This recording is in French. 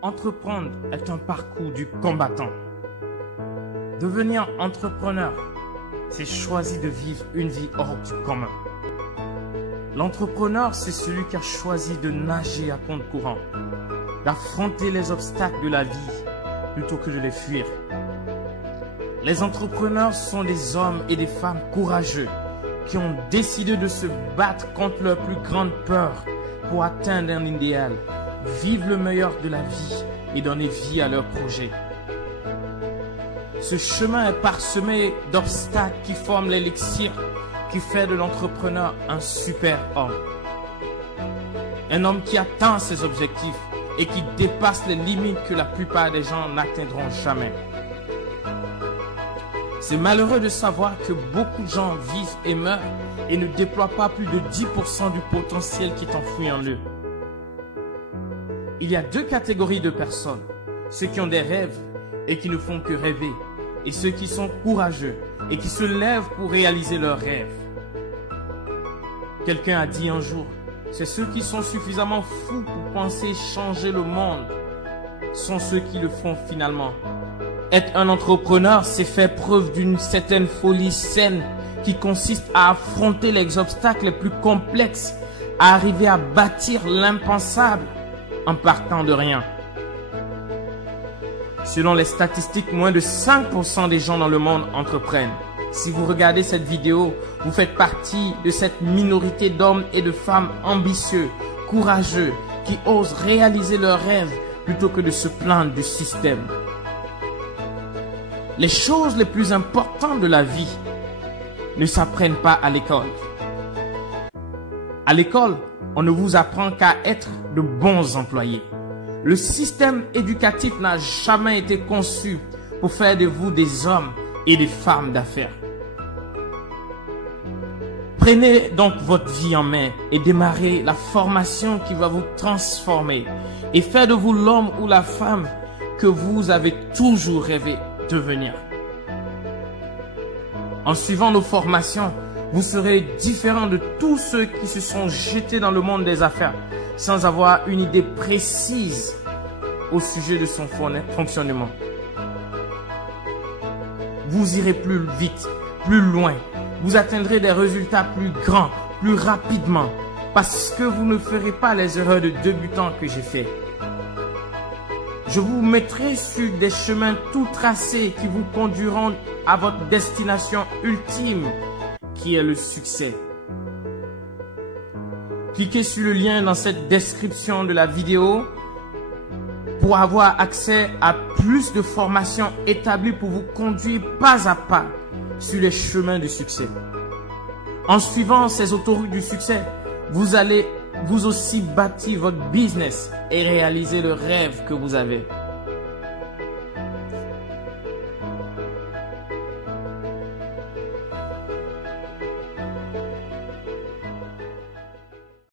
Entreprendre est un parcours du combattant. Devenir entrepreneur, c'est choisir de vivre une vie hors du commun. L'entrepreneur, c'est celui qui a choisi de nager à compte courant, d'affronter les obstacles de la vie plutôt que de les fuir. Les entrepreneurs sont des hommes et des femmes courageux qui ont décidé de se battre contre leur plus grande peur pour atteindre un idéal, vivre le meilleur de la vie et donner vie à leurs projets. Ce chemin est parsemé d'obstacles qui forment l'élixir qui fait de l'entrepreneur un super homme. Un homme qui atteint ses objectifs et qui dépasse les limites que la plupart des gens n'atteindront jamais. C'est malheureux de savoir que beaucoup de gens vivent et meurent et ne déploient pas plus de 10% du potentiel qui est enfoui en eux. Il y a deux catégories de personnes, ceux qui ont des rêves et qui ne font que rêver, et ceux qui sont courageux et qui se lèvent pour réaliser leurs rêves. Quelqu'un a dit un jour, c'est ceux qui sont suffisamment fous pour penser changer le monde, sont ceux qui le font finalement. Être un entrepreneur, c'est faire preuve d'une certaine folie saine qui consiste à affronter les obstacles les plus complexes, à arriver à bâtir l'impensable en partant de rien. Selon les statistiques, moins de 5% des gens dans le monde entreprennent. Si vous regardez cette vidéo, vous faites partie de cette minorité d'hommes et de femmes ambitieux, courageux, qui osent réaliser leurs rêves plutôt que de se plaindre du système. Les choses les plus importantes de la vie ne s'apprennent pas à l'école. À l'école, on ne vous apprend qu'à être de bons employés. Le système éducatif n'a jamais été conçu pour faire de vous des hommes et des femmes d'affaires. Prenez donc votre vie en main et démarrez la formation qui va vous transformer et faire de vous l'homme ou la femme que vous avez toujours rêvé de devenir. En suivant nos formations, vous serez différent de tous ceux qui se sont jetés dans le monde des affaires sans avoir une idée précise au sujet de son fonctionnement. Vous irez plus vite, plus loin. Vous atteindrez des résultats plus grands, plus rapidement, parce que vous ne ferez pas les erreurs de débutants que j'ai fait. Je vous mettrai sur des chemins tout tracés qui vous conduiront à votre destination ultime, qui est le succès. Cliquez sur le lien dans cette description de la vidéo pour avoir accès à plus de formations établies pour vous conduire pas à pas sur les chemins du succès. En suivant ces autoroutes du succès, vous allez vous aussi bâtir votre business et réaliser le rêve que vous avez.